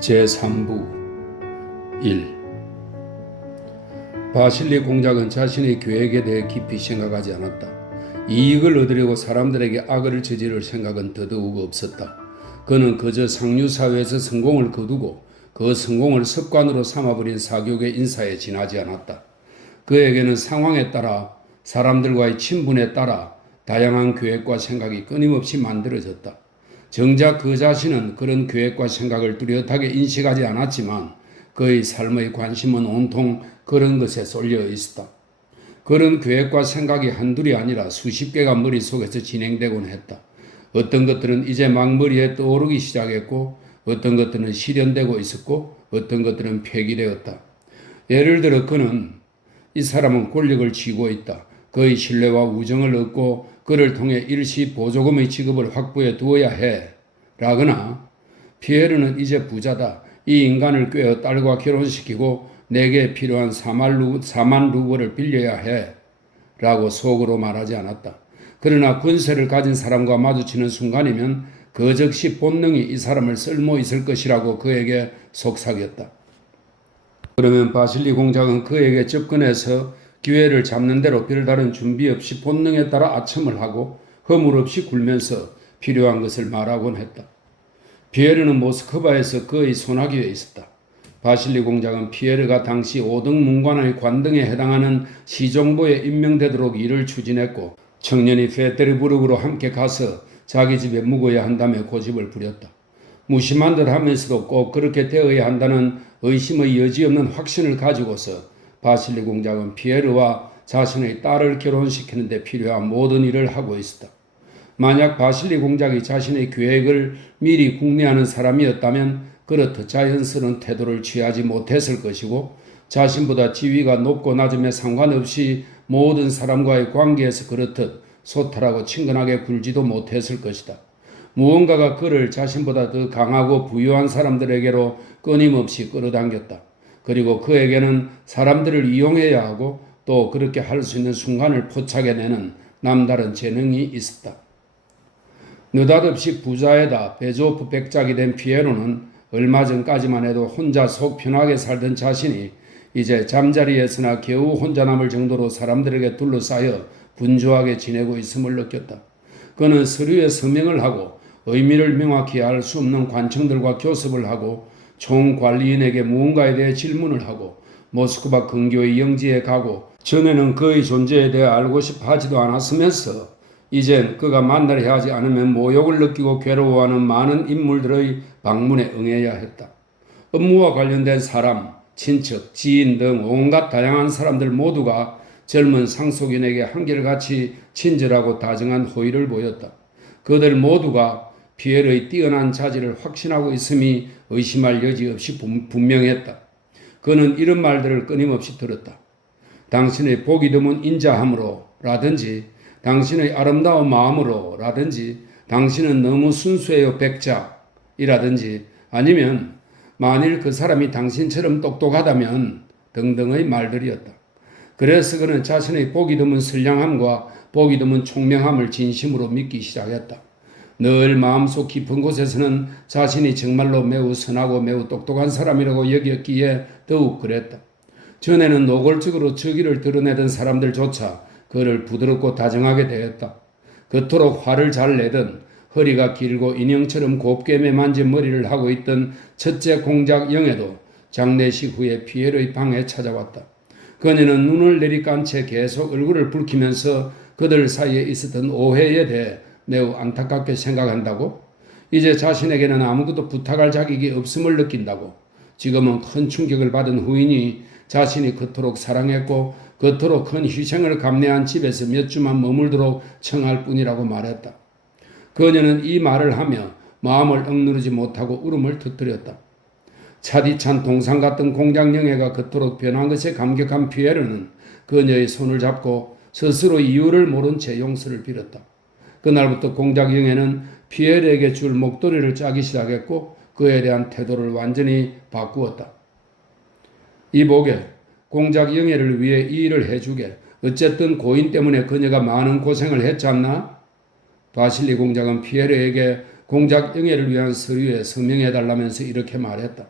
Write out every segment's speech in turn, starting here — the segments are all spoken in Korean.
제3부 1. 바실리 공작은 자신의 계획에 대해 깊이 생각하지 않았다. 이익을 얻으려고 사람들에게 악을 저지를 생각은 더더욱 없었다. 그는 그저 상류사회에서 성공을 거두고 그 성공을 습관으로 삼아버린 사교계 인사에 지나지 않았다. 그에게는 상황에 따라 사람들과의 친분에 따라 다양한 계획과 생각이 끊임없이 만들어졌다. 정작 그 자신은 그런 계획과 생각을 뚜렷하게 인식하지 않았지만 그의 삶의 관심은 온통 그런 것에 쏠려 있었다. 그런 계획과 생각이 한둘이 아니라 수십 개가 머릿속에서 진행되곤 했다. 어떤 것들은 이제 막 머리에 떠오르기 시작했고 어떤 것들은 실현되고 있었고 어떤 것들은 폐기되었다. 예를 들어 그는 이 사람은 권력을 쥐고 있다. 그의 신뢰와 우정을 얻고 그를 통해 일시 보조금의 지급을 확보해 두어야 해. 라거나 피에르는 이제 부자다. 이 인간을 꿰어 딸과 결혼시키고 내게 필요한 4만 루블을 빌려야 해. 라고 속으로 말하지 않았다. 그러나 권세를 가진 사람과 마주치는 순간이면 그 즉시 본능이 이 사람을 쓸모 있을 것이라고 그에게 속삭였다. 그러면 바실리 공작은 그에게 접근해서 기회를 잡는 대로 별다른 준비 없이 본능에 따라 아첨을 하고 허물 없이 굴면서 필요한 것을 말하곤 했다. 피에르는 모스크바에서 그의 손아귀에 있었다. 바실리 공작은 피에르가 당시 5등 문관의 관등에 해당하는 시정보에 임명되도록 일을 추진했고 청년이 페테르부르크로 함께 가서 자기 집에 묵어야 한다며 고집을 부렸다. 무심한 듯 하면서도 꼭 그렇게 되어야 한다는 의심의 여지없는 확신을 가지고서 바실리 공작은 피에르와 자신의 딸을 결혼시키는 데 필요한 모든 일을 하고 있었다. 만약 바실리 공작이 자신의 계획을 미리 궁리하는 사람이었다면 그렇듯 자연스러운 태도를 취하지 못했을 것이고 자신보다 지위가 높고 낮음에 상관없이 모든 사람과의 관계에서 그렇듯 소탈하고 친근하게 굴지도 못했을 것이다. 무언가가 그를 자신보다 더 강하고 부유한 사람들에게로 끊임없이 끌어당겼다. 그리고 그에게는 사람들을 이용해야 하고 또 그렇게 할 수 있는 순간을 포착해내는 남다른 재능이 있었다. 느닷없이 부자에다 베조프 백작이 된 피에로는 얼마 전까지만 해도 혼자 속 편하게 살던 자신이 이제 잠자리에서나 겨우 혼자 남을 정도로 사람들에게 둘러싸여 분주하게 지내고 있음을 느꼈다. 그는 서류에 서명을 하고 의미를 명확히 알 수 없는 관청들과 교섭을 하고 총관리인에게 무언가에 대해 질문을 하고 모스크바 근교의 영지에 가고 전에는 그의 존재에 대해 알고 싶어 하지도 않았으면서 이젠 그가 만나려 하지 않으면 모욕을 느끼고 괴로워하는 많은 인물들의 방문에 응해야 했다. 업무와 관련된 사람, 친척, 지인 등 온갖 다양한 사람들 모두가 젊은 상속인에게 한결같이 친절하고 다정한 호의를 보였다. 그들 모두가 피에르의 뛰어난 자질을 확신하고 있음이 의심할 여지 없이 분명했다. 그는 이런 말들을 끊임없이 들었다. 당신의 보기 드문 인자함으로 라든지 당신의 아름다운 마음으로 라든지 당신은 너무 순수해요 백작이라든지 아니면 만일 그 사람이 당신처럼 똑똑하다면 등등의 말들이었다. 그래서 그는 자신의 보기 드문 선량함과 보기 드문 총명함을 진심으로 믿기 시작했다. 늘 마음속 깊은 곳에서는 자신이 정말로 매우 선하고 매우 똑똑한 사람이라고 여겼기에 더욱 그랬다. 전에는 노골적으로 저기를 드러내던 사람들조차 그를 부드럽고 다정하게 대했다. 그토록 화를 잘 내던 허리가 길고 인형처럼 곱게 매만진 머리를 하고 있던 첫째 공작 영애도 장례식 후에 피에르의 방에 찾아왔다. 그녀는 눈을 내리깐 채 계속 얼굴을 붉히면서 그들 사이에 있었던 오해에 대해 매우 안타깝게 생각한다고? 이제 자신에게는 아무것도 부탁할 자격이 없음을 느낀다고? 지금은 큰 충격을 받은 후인이 자신이 그토록 사랑했고 그토록 큰 희생을 감내한 집에서 몇 주만 머물도록 청할 뿐이라고 말했다. 그녀는 이 말을 하며 마음을 억누르지 못하고 울음을 터뜨렸다. 차디찬 동상 같은 공작 영애가 그토록 변한 것에 감격한 피에르는 그녀의 손을 잡고 스스로 이유를 모른 채 용서를 빌었다. 그날부터 공작 영애는 피에르에게 줄 목도리를 짜기 시작했고 그에 대한 태도를 완전히 바꾸었다. 이보게 공작 영애를 위해 이 일을 해주게. 어쨌든 고인 때문에 그녀가 많은 고생을 했지 않나? 바실리 공작은 피에르에게 공작 영예를 위한 서류에 서명해달라면서 이렇게 말했다.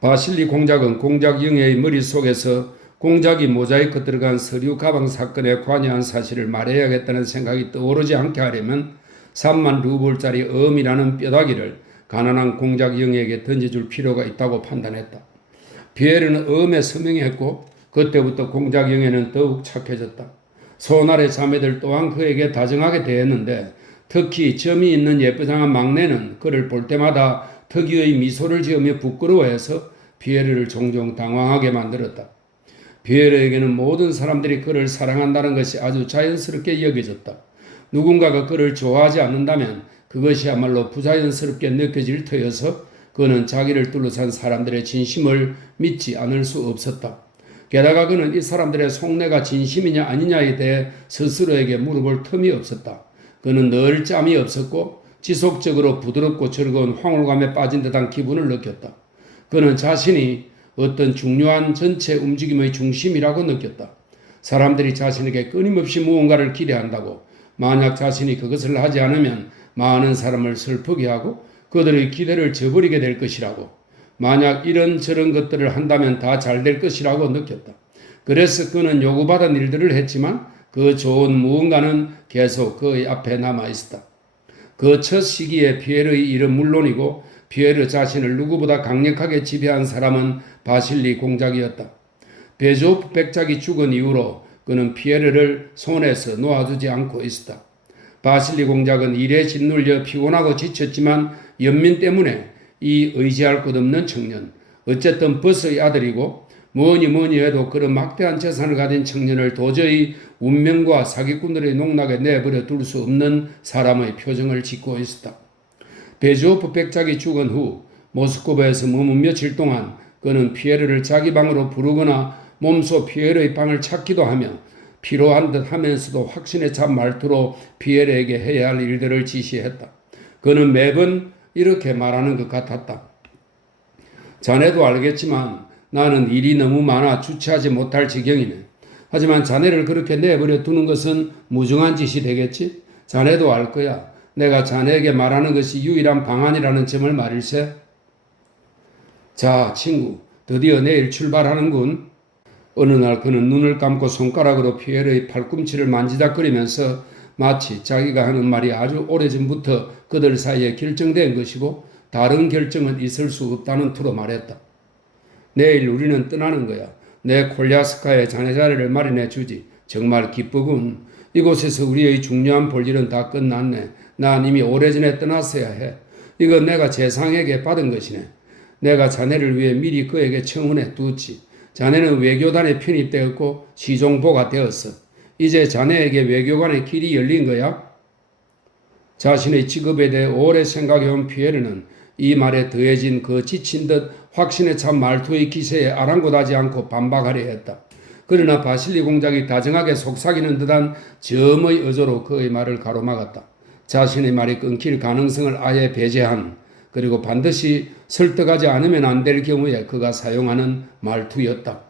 바실리 공작은 공작 영예의 머릿속에서 공작이 모자이크 들어간 서류 가방 사건에 관여한 사실을 말해야겠다는 생각이 떠오르지 않게 하려면 3만 루블짜리 엄이라는 뼈다귀를 가난한 공작 영예에게 던져줄 필요가 있다고 판단했다. 피에르는 엄에 서명했고 그때부터 공작 영예는 더욱 착해졌다. 소날의 자매들 또한 그에게 다정하게 대했는데 특히 점이 있는 예쁘장한 막내는 그를 볼 때마다 특유의 미소를 지으며 부끄러워해서 피에르를 종종 당황하게 만들었다. 피에르에게는 모든 사람들이 그를 사랑한다는 것이 아주 자연스럽게 여겨졌다. 누군가가 그를 좋아하지 않는다면 그것이야말로 부자연스럽게 느껴질 터여서 그는 자기를 둘러싼 사람들의 진심을 믿지 않을 수 없었다. 게다가 그는 이 사람들의 속내가 진심이냐 아니냐에 대해 스스로에게 물어볼 틈이 없었다. 그는 늘 짬이 없었고 지속적으로 부드럽고 즐거운 황홀감에 빠진 듯한 기분을 느꼈다. 그는 자신이 어떤 중요한 전체 움직임의 중심이라고 느꼈다. 사람들이 자신에게 끊임없이 무언가를 기대한다고 만약 자신이 그것을 하지 않으면 많은 사람을 슬프게 하고 그들의 기대를 저버리게 될 것이라고 만약 이런저런 것들을 한다면 다 잘 될 것이라고 느꼈다. 그래서 그는 요구받은 일들을 했지만 그 좋은 무언가는 계속 그의 앞에 남아있었다. 그 첫 시기에 피에르의 일은 물론이고 피에르 자신을 누구보다 강력하게 지배한 사람은 바실리 공작이었다. 베조프 백작이 죽은 이후로 그는 피에르를 손에서 놓아주지 않고 있었다. 바실리 공작은 일에 짓눌려 피곤하고 지쳤지만 연민 때문에 이 의지할 것 없는 청년, 어쨌든 버스의 아들이고 뭐니 해도 그런 막대한 재산을 가진 청년을 도저히 운명과 사기꾼들의 농락에 내버려 둘 수 없는 사람의 표정을 짓고 있었다. 베조프 백작이 죽은 후 모스크바에서 머문 며칠 동안 그는 피에르를 자기 방으로 부르거나 몸소 피에르의 방을 찾기도 하며 피로한 듯 하면서도 확신에 찬 말투로 피에르에게 해야 할 일들을 지시했다. 그는 매번 이렇게 말하는 것 같았다. 자네도 알겠지만 나는 일이 너무 많아 주체하지 못할 지경이네. 하지만 자네를 그렇게 내버려 두는 것은 무정한 짓이 되겠지? 자네도 알 거야. 내가 자네에게 말하는 것이 유일한 방안이라는 점을 말일세. 자, 친구, 드디어 내일 출발하는군. 어느 날 그는 눈을 감고 손가락으로 피에르의 팔꿈치를 만지작거리면서 마치 자기가 하는 말이 아주 오래전부터 그들 사이에 결정된 것이고 다른 결정은 있을 수 없다는 투로 말했다. 내일 우리는 떠나는 거야. 내 콜야스카에 자네 자리를 마련해 주지. 정말 기쁘군. 이곳에서 우리의 중요한 볼일은 다 끝났네. 난 이미 오래전에 떠났어야 해. 이건 내가 재상에게 받은 것이네. 내가 자네를 위해 미리 그에게 청혼해 두었지. 자네는 외교단에 편입되었고 시종보가 되었어. 이제 자네에게 외교관의 길이 열린 거야? 자신의 직업에 대해 오래 생각해온 피에르는 이 말에 더해진 그 지친 듯 확신에 찬 말투의 기세에 아랑곳하지 않고 반박하려 했다. 그러나 바실리 공작이 다정하게 속삭이는 듯한 점의 어조로 그의 말을 가로막았다. 자신의 말이 끊길 가능성을 아예 배제한 그리고 반드시 설득하지 않으면 안 될 경우에 그가 사용하는 말투였다.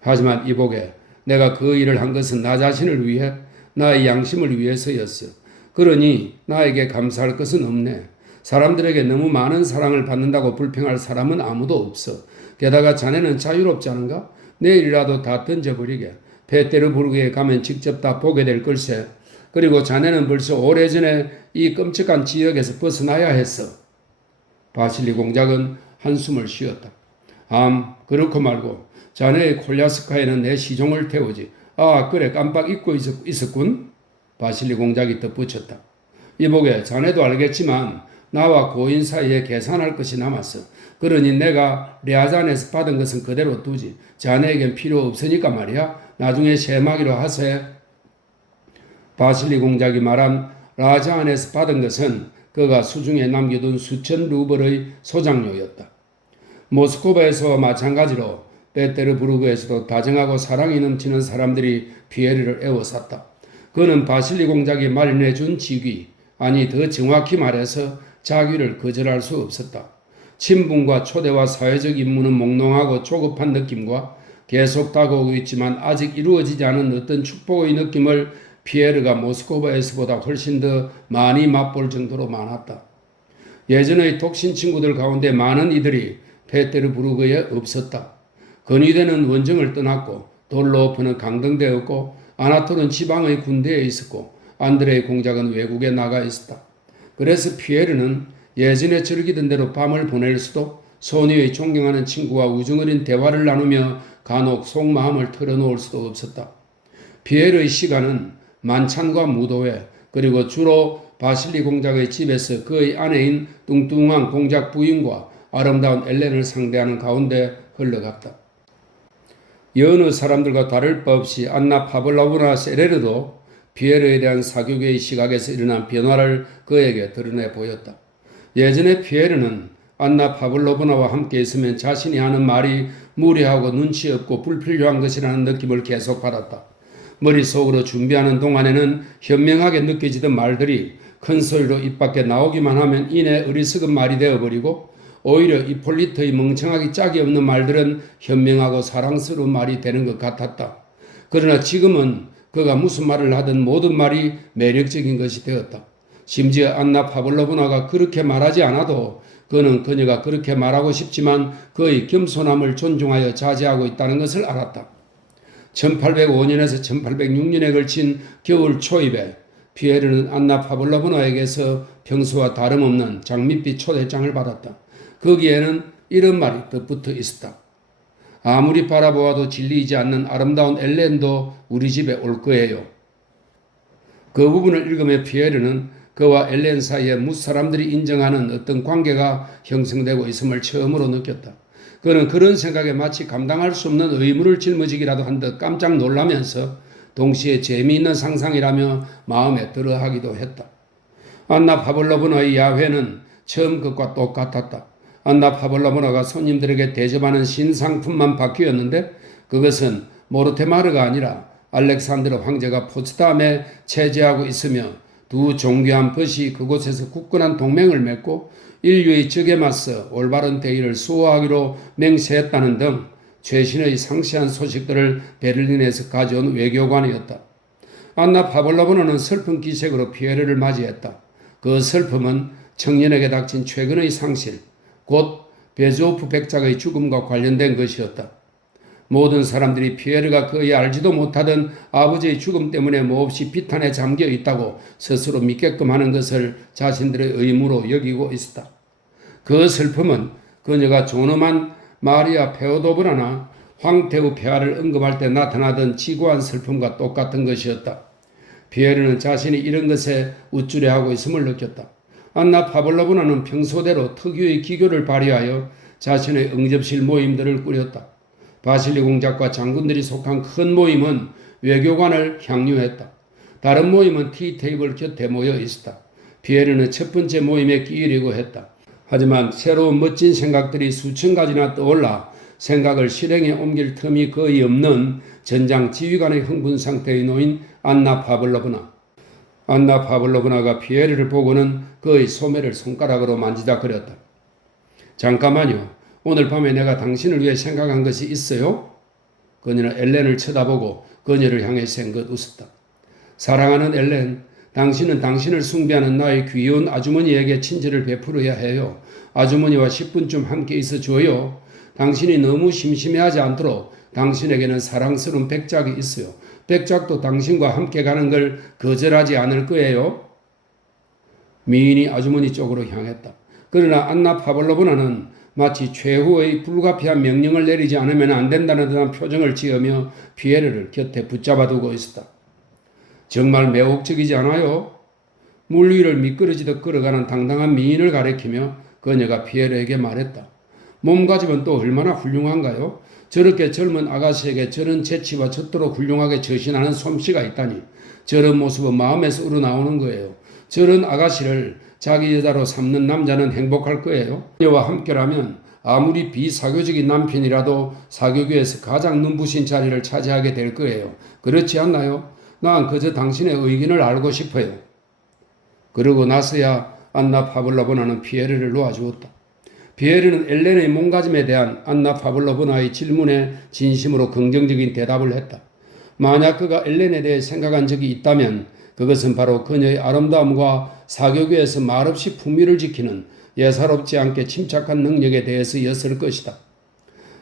하지만 이보게 내가 그 일을 한 것은 나 자신을 위해 나의 양심을 위해서였어. 그러니 나에게 감사할 것은 없네. 사람들에게 너무 많은 사랑을 받는다고 불평할 사람은 아무도 없어. 게다가 자네는 자유롭지 않은가? 내일이라도 다 던져버리게. 페테르부르크에 가면 직접 다 보게 될 걸세. 그리고 자네는 벌써 오래전에 이 끔찍한 지역에서 벗어나야 했어. 바실리 공작은 한숨을 쉬었다. 그렇고 말고 자네의 콜야스카에는 내 시종을 태우지. 아, 그래, 깜빡 잊고 있었군. 바실리 공작이 덧붙였다. 이보게, 자네도 알겠지만 나와 고인 사이에 계산할 것이 남았어. 그러니 내가 랴잔에서 받은 것은 그대로 두지. 자네에겐 필요 없으니까 말이야. 나중에 셈하기로 하세. 바실리 공작이 말한 라잔에서 받은 것은 그가 수중에 남겨둔 수천 루블의 소장료였다. 모스크바에서와 마찬가지로 페테르부르크에서도 다정하고 사랑이 넘치는 사람들이 피에르를 애워쌌다. 그는 바실리 공작이 마련해준 직위, 아니 더 정확히 말해서 자귀를 거절할 수 없었다. 친분과 초대와 사회적 임무는 몽롱하고 조급한 느낌과 계속 다가오고 있지만 아직 이루어지지 않은 어떤 축복의 느낌을 피에르가 모스크바에서보다 훨씬 더 많이 맛볼 정도로 많았다. 예전의 독신 친구들 가운데 많은 이들이 페테르부르크에 없었다. 건의되는 원정을 떠났고 돌로프는 강등되었고 아나톨은 지방의 군대에 있었고 안드레의 공작은 외국에 나가 있었다. 그래서 피에르는 예전에 즐기던 대로 밤을 보낼 수도 소녀의 존경하는 친구와 우정어린 대화를 나누며 간혹 속마음을 털어놓을 수도 없었다. 피에르의 시간은 만찬과 무도회 그리고 주로 바실리 공작의 집에서 그의 아내인 뚱뚱한 공작 부인과 아름다운 엘렌을 상대하는 가운데 흘러갔다. 여느 사람들과 다를 바 없이 안나 파블로브나 세레르도 피에르에 대한 사교계의 시각에서 일어난 변화를 그에게 드러내 보였다. 예전에 피에르는 안나 파블로브나와 함께 있으면 자신이 하는 말이 무례하고 눈치 없고 불필요한 것이라는 느낌을 계속 받았다. 머릿속으로 준비하는 동안에는 현명하게 느껴지던 말들이 큰 소리로 입 밖에 나오기만 하면 이내 어리석은 말이 되어버리고 오히려 이폴리트의 멍청하기 짝이 없는 말들은 현명하고 사랑스러운 말이 되는 것 같았다. 그러나 지금은 그가 무슨 말을 하든 모든 말이 매력적인 것이 되었다. 심지어 안나 파블로브나가 그렇게 말하지 않아도 그는 그녀가 그렇게 말하고 싶지만 그의 겸손함을 존중하여 자제하고 있다는 것을 알았다. 1805년에서 1806년에 걸친 겨울 초입에 피에르는 안나 파블로브나에게서 평소와 다름없는 장밋빛 초대장을 받았다. 거기에는 이런 말이 덧붙어 있었다. 아무리 바라보아도 질리지 않는 아름다운 엘렌도 우리 집에 올 거예요. 그 부분을 읽으며 피에르는 그와 엘렌 사이에 무사람들이 인정하는 어떤 관계가 형성되고 있음을 처음으로 느꼈다. 그는 그런 생각에 마치 감당할 수 없는 의무를 짊어지기라도 한 듯 깜짝 놀라면서 동시에 재미있는 상상이라며 마음에 들어하기도 했다. 안나 파블로브나의 야회는 처음 것과 똑같았다. 안나 파블로브나가 손님들에게 대접하는 신상품만 바뀌었는데 그것은 모르테마르가 아니라 알렉산드르 황제가 포츠담에 체제하고 있으며 두 존귀한 벗이 그곳에서 굳건한 동맹을 맺고 인류의 적에 맞서 올바른 대의를 수호하기로 맹세했다는 등 최신의 상세한 소식들을 베를린에서 가져온 외교관이었다. 안나 파블로브나는 슬픈 기색으로 피에르를 맞이했다. 그 슬픔은 청년에게 닥친 최근의 상실, 곧 베조프 백작의 죽음과 관련된 것이었다. 모든 사람들이 피에르가 그의 알지도 못하던 아버지의 죽음 때문에 몹시 비탄에 잠겨 있다고 스스로 믿게끔 하는 것을 자신들의 의무로 여기고 있었다. 그 슬픔은 그녀가 존엄한 마리아 페오도브라나 황태우 폐하를 언급할 때 나타나던 지고한 슬픔과 똑같은 것이었다. 피에르는 자신이 이런 것에 우쭐해하고 있음을 느꼈다. 안나 파블로브나는 평소대로 특유의 기교를 발휘하여 자신의 응접실 모임들을 꾸렸다. 바실리 공작과 장군들이 속한 큰 모임은 외교관을 향유했다. 다른 모임은 티테이블 곁에 모여 있었다. 피에르는 첫 번째 모임에 끼이려고 했다. 하지만 새로운 멋진 생각들이 수천 가지나 떠올라 생각을 실행에 옮길 틈이 거의 없는 전장 지휘관의 흥분 상태에 놓인 안나 파블로브나. 안나 파블로브나가 피에르를 보고는 그의 소매를 손가락으로 만지작거렸다. 잠깐만요. 오늘 밤에 내가 당신을 위해 생각한 것이 있어요? 그녀는 엘렌을 쳐다보고 그녀를 향해 생긋 웃었다. 사랑하는 엘렌, 당신은 당신을 숭배하는 나의 귀여운 아주머니에게 친절을 베풀어야 해요. 아주머니와 10분쯤 함께 있어 줘요. 당신이 너무 심심해하지 않도록 당신에게는 사랑스러운 백작이 있어요. 백작도 당신과 함께 가는 걸 거절하지 않을 거예요. 미인이 아주머니 쪽으로 향했다. 그러나 안나 파블로브나는 마치 최후의 불가피한 명령을 내리지 않으면 안 된다는 듯한 표정을 지으며 피에르를 곁에 붙잡아 두고 있었다. 정말 매혹적이지 않아요? 물 위를 미끄러지듯 걸어가는 당당한 미인을 가리키며 그녀가 피에르에게 말했다. 몸가짐은 또 얼마나 훌륭한가요? 저렇게 젊은 아가씨에게 저런 재치와 저토록 훌륭하게 처신하는 솜씨가 있다니 저런 모습은 마음에서 우러나오는 거예요. 저런 아가씨를 자기 여자로 삼는 남자는 행복할 거예요. 그녀와 함께라면 아무리 비사교적인 남편이라도 사교계에서 가장 눈부신 자리를 차지하게 될 거예요. 그렇지 않나요? 난 그저 당신의 의견을 알고 싶어요. 그러고 나서야 안나 파블로브나는 피에르를 놓아주었다. 피에르는 엘렌의 몸가짐에 대한 안나 파블로브나의 질문에 진심으로 긍정적인 대답을 했다. 만약 그가 엘렌에 대해 생각한 적이 있다면 그것은 바로 그녀의 아름다움과 사교계에서 말없이 품위를 지키는 예사롭지 않게 침착한 능력에 대해서였을 것이다.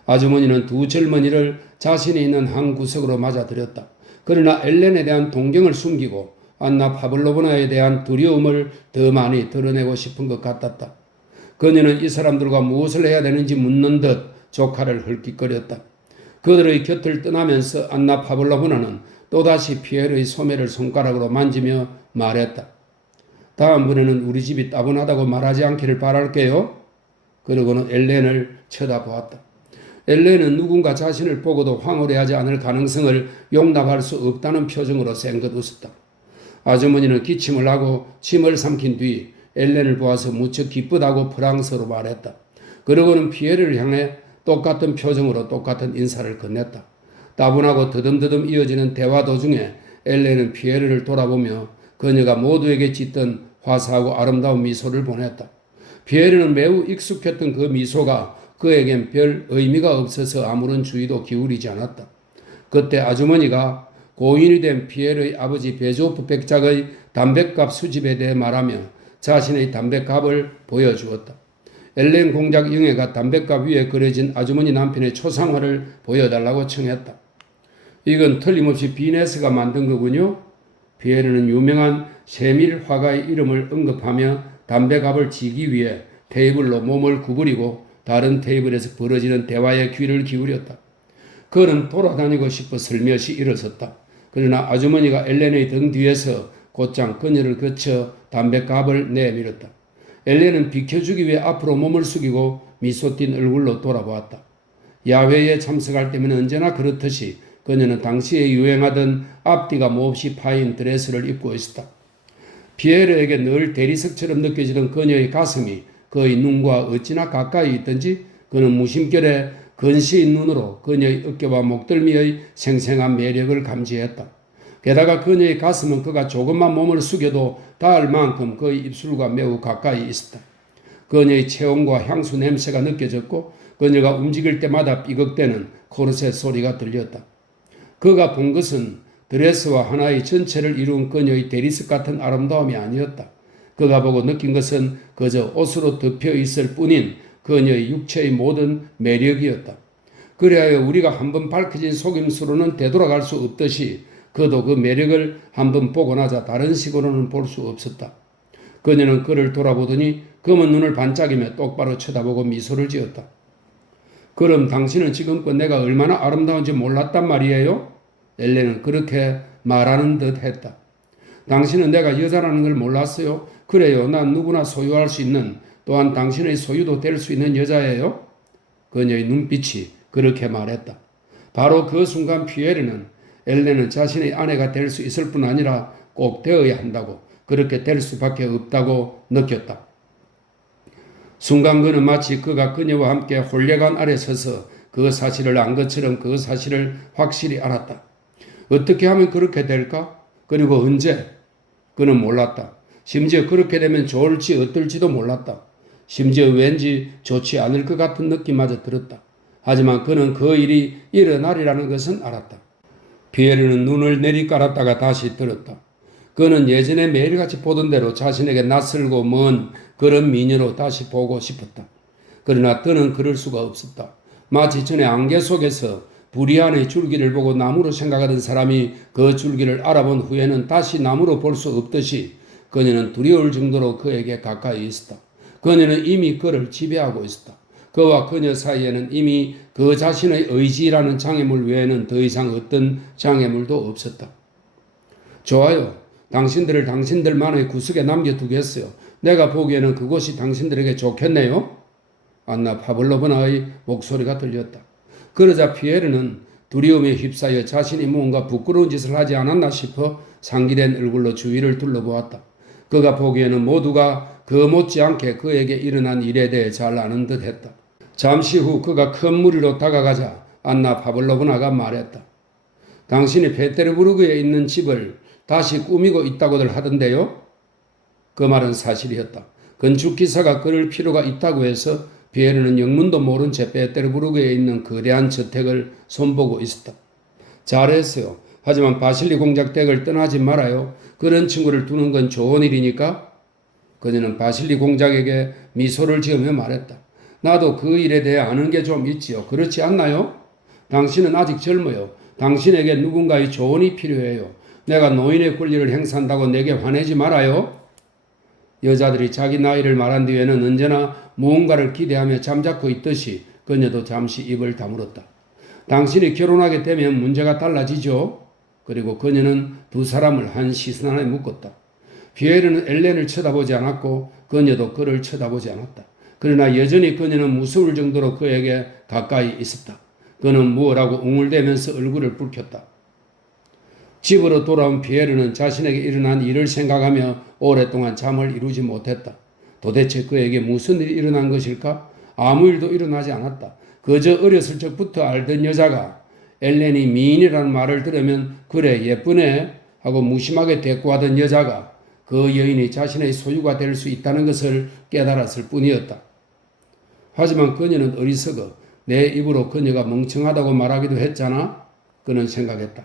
아주머니는 두 젊은이를 자신이 있는 한 구석으로 맞아들였다. 그러나 엘렌에 대한 동경을 숨기고 안나 파블로브나에 대한 두려움을 더 많이 드러내고 싶은 것 같았다. 그녀는 이 사람들과 무엇을 해야 되는지 묻는 듯 조카를 헐깃거렸다. 그들의 곁을 떠나면서 안나 파블로브나는 또다시 피에르의 소매를 손가락으로 만지며 말했다. 다음번에는 우리 집이 따분하다고 말하지 않기를 바랄게요. 그러고는 엘렌을 쳐다보았다. 엘렌은 누군가 자신을 보고도 황홀해하지 않을 가능성을 용납할 수 없다는 표정으로 생긋 웃었다. 아주머니는 기침을 하고 침을 삼킨 뒤 엘렌을 보아서 무척 기쁘다고 프랑스어로 말했다. 그러고는 피에르를 향해 똑같은 표정으로 똑같은 인사를 건넸다. 따분하고 더듬더듬 이어지는 대화 도중에 엘렌은 피에르를 돌아보며 그녀가 모두에게 짓던 화사하고 아름다운 미소를 보냈다. 피에르는 매우 익숙했던 그 미소가 그에겐 별 의미가 없어서 아무런 주의도 기울이지 않았다. 그때 아주머니가 고인이 된 피에르의 아버지 베조프 백작의 담뱃값 수집에 대해 말하며 자신의 담뱃값을 보여주었다. 엘렌 공작 영예가 담뱃값 위에 그려진 아주머니 남편의 초상화를 보여달라고 청했다. 이건 틀림없이 비네스가 만든 거군요. 피에르는 유명한 세밀 화가의 이름을 언급하며 담뱃값을 지기 위해 테이블로 몸을 구부리고 다른 테이블에서 벌어지는 대화에 귀를 기울였다. 그는 돌아다니고 싶어 슬며시 일어섰다. 그러나 아주머니가 엘렌의 등 뒤에서 곧장 그녀를 거쳐 담뱃갑을 내밀었다. 엘렌은 비켜주기 위해 앞으로 몸을 숙이고 미소 띤 얼굴로 돌아보았다. 야외에 참석할 때면 언제나 그렇듯이 그녀는 당시에 유행하던 앞뒤가 몹시 파인 드레스를 입고 있었다. 피에르에게 늘 대리석처럼 느껴지던 그녀의 가슴이 그의 눈과 어찌나 가까이 있던지 그는 무심결에 건시인 눈으로 그녀의 어깨와 목덜미의 생생한 매력을 감지했다. 게다가 그녀의 가슴은 그가 조금만 몸을 숙여도 닿을 만큼 그의 입술과 매우 가까이 있었다. 그녀의 체온과 향수 냄새가 느껴졌고 그녀가 움직일 때마다 삐걱대는 코르셋 소리가 들렸다. 그가 본 것은 드레스와 하나의 전체를 이룬 그녀의 대리석 같은 아름다움이 아니었다. 그가 보고 느낀 것은 그저 옷으로 덮여 있을 뿐인 그녀의 육체의 모든 매력이었다. 그리하여 우리가 한번 밝혀진 속임수로는 되돌아갈 수 없듯이 그도 그 매력을 한번 보고 나자 다른 식으로는 볼 수 없었다. 그녀는 그를 돌아보더니 검은 눈을 반짝이며 똑바로 쳐다보고 미소를 지었다. 그럼 당신은 지금껏 내가 얼마나 아름다운지 몰랐단 말이에요? 엘렌은 그렇게 말하는 듯 했다. 당신은 내가 여자라는 걸 몰랐어요? 그래요. 난 누구나 소유할 수 있는 또한 당신의 소유도 될 수 있는 여자예요. 그녀의 눈빛이 그렇게 말했다. 바로 그 순간 피에르는 엘렌은 자신의 아내가 될 수 있을 뿐 아니라 꼭 되어야 한다고 그렇게 될 수밖에 없다고 느꼈다. 순간 그는 마치 그가 그녀와 함께 홀레간 아래 서서 그 사실을 안 것처럼 그 사실을 확실히 알았다. 어떻게 하면 그렇게 될까? 그리고 언제? 그는 몰랐다. 심지어 그렇게 되면 좋을지 어떨지도 몰랐다. 심지어 왠지 좋지 않을 것 같은 느낌마저 들었다. 하지만 그는 그 일이 일어나리라는 것은 알았다. 피에르는 눈을 내리깔았다가 다시 들었다. 그는 예전에 매일같이 보던 대로 자신에게 낯설고 먼 그런 미녀로 다시 보고 싶었다. 그러나 그는 그럴 수가 없었다. 마치 전에 안개 속에서 부리안의 줄기를 보고 나무로 생각하던 사람이 그 줄기를 알아본 후에는 다시 나무로 볼 수 없듯이 그녀는 두려울 정도로 그에게 가까이 있었다. 그녀는 이미 그를 지배하고 있었다. 그와 그녀 사이에는 이미 그 자신의 의지라는 장애물 외에는 더 이상 어떤 장애물도 없었다. 좋아요. 당신들을 당신들만의 구석에 남겨두겠어요. 내가 보기에는 그곳이 당신들에게 좋겠네요. 안나 파블로브나의 목소리가 들렸다. 그러자 피에르는 두려움에 휩싸여 자신이 무언가 부끄러운 짓을 하지 않았나 싶어 상기된 얼굴로 주위를 둘러보았다. 그가 보기에는 모두가 그 못지않게 그에게 일어난 일에 대해 잘 아는 듯 했다. 잠시 후 그가 큰 무리로 다가가자 안나 파블로브나가 말했다. 당신이 페테르부르크에 있는 집을 다시 꾸미고 있다고들 하던데요? 그 말은 사실이었다. 건축기사가 그럴 필요가 있다고 해서 피에르는 영문도 모른 채 페테르부르크에 있는 거대한 저택을 손보고 있었다. 잘했어요. 하지만 바실리 공작 댁을 떠나지 말아요. 그런 친구를 두는 건 좋은 일이니까. 그녀는 바실리 공작에게 미소를 지으며 말했다. 나도 그 일에 대해 아는 게 좀 있지요. 그렇지 않나요? 당신은 아직 젊어요. 당신에게 누군가의 조언이 필요해요. 내가 노인의 권리를 행사한다고 내게 화내지 말아요. 여자들이 자기 나이를 말한 뒤에는 언제나 무언가를 기대하며 잠자코 있듯이 그녀도 잠시 입을 다물었다. 당신이 결혼하게 되면 문제가 달라지죠? 그리고 그녀는 두 사람을 한 시선 안에 묶었다. 피에르는 엘렌을 쳐다보지 않았고 그녀도 그를 쳐다보지 않았다. 그러나 여전히 그녀는 무서울 정도로 그에게 가까이 있었다. 그는 무엇라고 웅울대면서 얼굴을 붉혔다. 집으로 돌아온 피에르는 자신에게 일어난 일을 생각하며 오랫동안 잠을 이루지 못했다. 도대체 그에게 무슨 일이 일어난 것일까? 아무 일도 일어나지 않았다. 그저 어렸을 적부터 알던 여자가 엘렌이 미인이라는 말을 들으면 그래 예쁘네 하고 무심하게 대꾸하던 여자가 그 여인이 자신의 소유가 될 수 있다는 것을 깨달았을 뿐이었다. 하지만 그녀는 어리석어 내 입으로 그녀가 멍청하다고 말하기도 했잖아. 그는 생각했다.